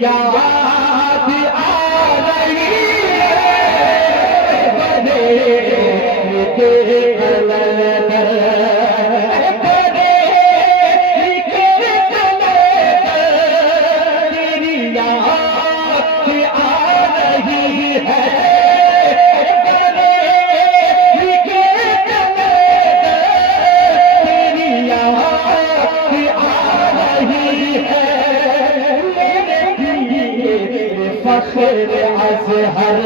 یاد آ رہی فخر ازہر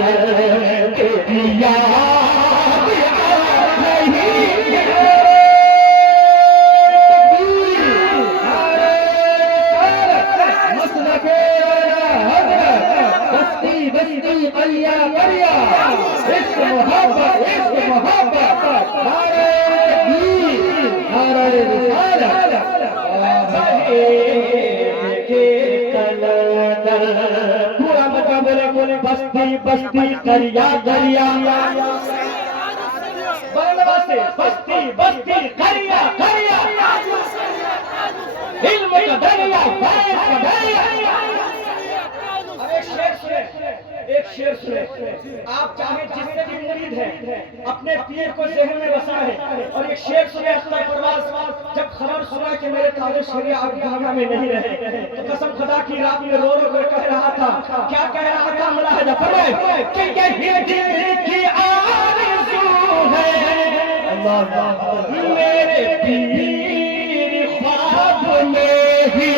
تیری یاد آ رہی ہے۔ مسلک حضرت بستی بستی قلیا قلیا عشق محبت عشق محبت نعرہ تکبیر نعرہ رسالت بستی بستی دریا دریا بستی بستی دریا دریا علم کا دریا فیض کا دریا۔ ایک شعر سنے، آپ چاہیں جس سے بھی مرید ہیں اپنے پیر کو ذہن میں بسائیں اور ایک شعر سنے اختر پرواز جب خبر سنا کہ میرے تاج شریعہ اب دنیا میں نہیں رہے تو قسم خدا کی رات میں رو رو کر کہہ رہا تھا، کیا کہہ رہا تھا ملاحظہ فرمائے کہ یہی دل کی آرزو ہے میرے پیر خواب میں ہی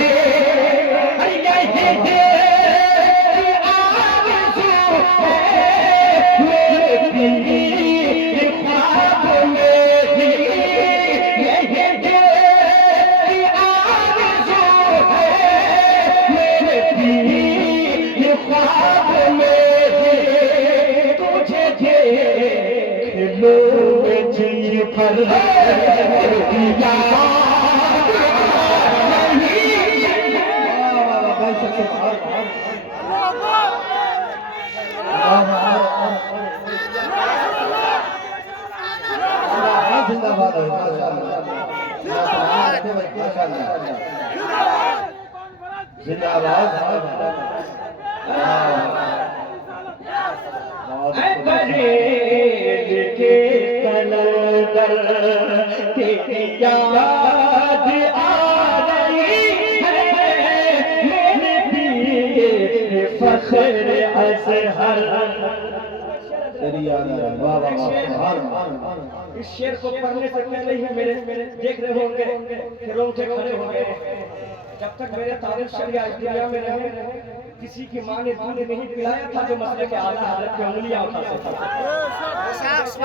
تیری یاد آ رہی ہے میرے پیر فخر ازہر تیری یاد آ رہی۔ اس شعر کو پڑھنے سے پہلے ہی میرے دیکھ رہے ہوں گے کہ رونگٹے کھڑے ہو گئے۔ جب تک میرے تاج شریعہ اس دنیا میں رہے کسی کی ماں نے دودھ نہیں پلایا تھا جو مسلک اعلیٰ حضرت کی انگلیاں اٹھا سکتا تھا۔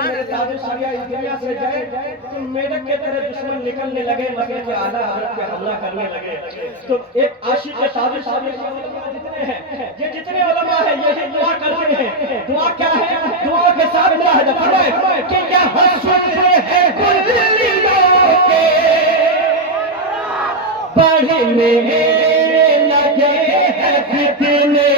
میرے تاج شریعہ اس دنیا سے گئے تو میڈک کے طرح دشمن نکلنے لگے، مسلک اعلیٰ حضرت پہ حملہ کرنے لگے۔ تو ایک عاشق تاج شریعہ جتنے ہیں یہ جتنے علماء ہیں یہی دعا کرتے ہیں۔ دعا کیا ہے؟ دعا کے ساتھ ملاحظہ فرمائے کہ یہ حسن ہے گلریوں کے بڑھنے لگے ہیں فتنے،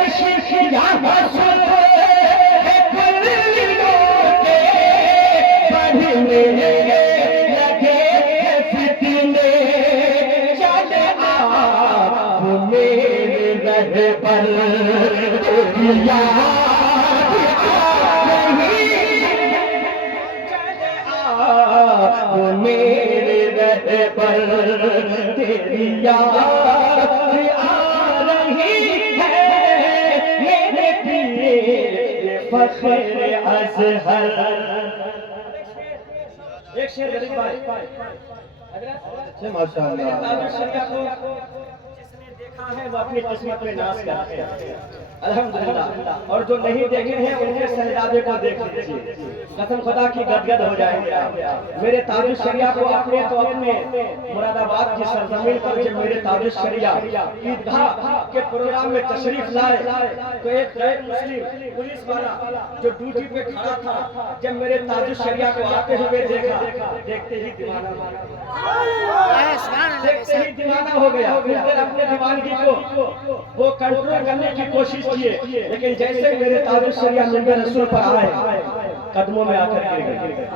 عشق یا حسن ہے گلریوں کے بڑھنے لگے ہیں فتنے، چلے آپ میرے رہبر تیری یاد آ رہی ہے، میرے رہبر تیری یاد آ رہی ہے میرے پیر فخر ازہر۔ ایک شعر غریب بھائی ماشاءاللہ ہے وہ اپنی قسمت میں ناز کرتے ہیں الحمدللہ، اور جو نہیں دیکھے ہیں ان کے شہزادے کو دیکھ لیجیے، قسم خدا کی گدگد ہو جائیں گے۔ میرے تاج الشریعہ کو اپنے تو اپنے مراد آباد کی سرزمین پر جب میرے تاج الشریعہ عیدگاہ کے پروگرام میں تشریف لائے تو ایک غیر مسلم پولیس والا جو ڈیوٹی پہ کھڑا تھا جب میرے تاج الشریعہ کو آتے ہوئے دیکھا دیکھتے ہی دیوانہ ہو گیا، پھر اپنے دیوانگی کو وہ کنٹرول کرنے کی کوشش کیے، لیکن جیسے میرے تاج الشریعہ منبر رسول پر آئے قدموں میں آ کر گر گئے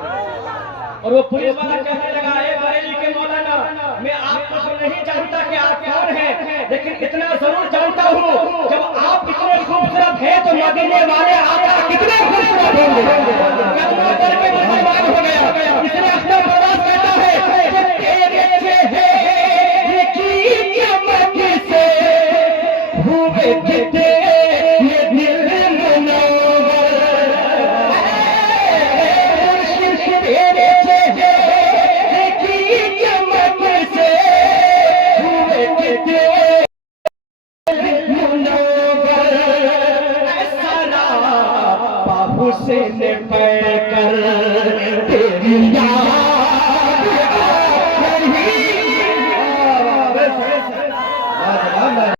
اور وہ پولیس والا کہنے لگا، اے بریلی کے مولانا میں آپ کو تو نہیں جانتا کہ آپ کون ہیں، لیکن اتنا ضرور جانتا ہوں جب آپ اتنے خوبصورت ہیں تو مدینے والے آقا کتنے خوبصورت ہوں گے۔ کلمہ پڑھ کے مسلمان ہو گیا۔ اس لیے اختر عباس کہتا ہے کہ تیرے چہرے کی چمک سے ہوئے کتنے یہ دل منور، تیرے چہرے کی چمک سے ہوئے کتنے حسین پہ کر تیری یاد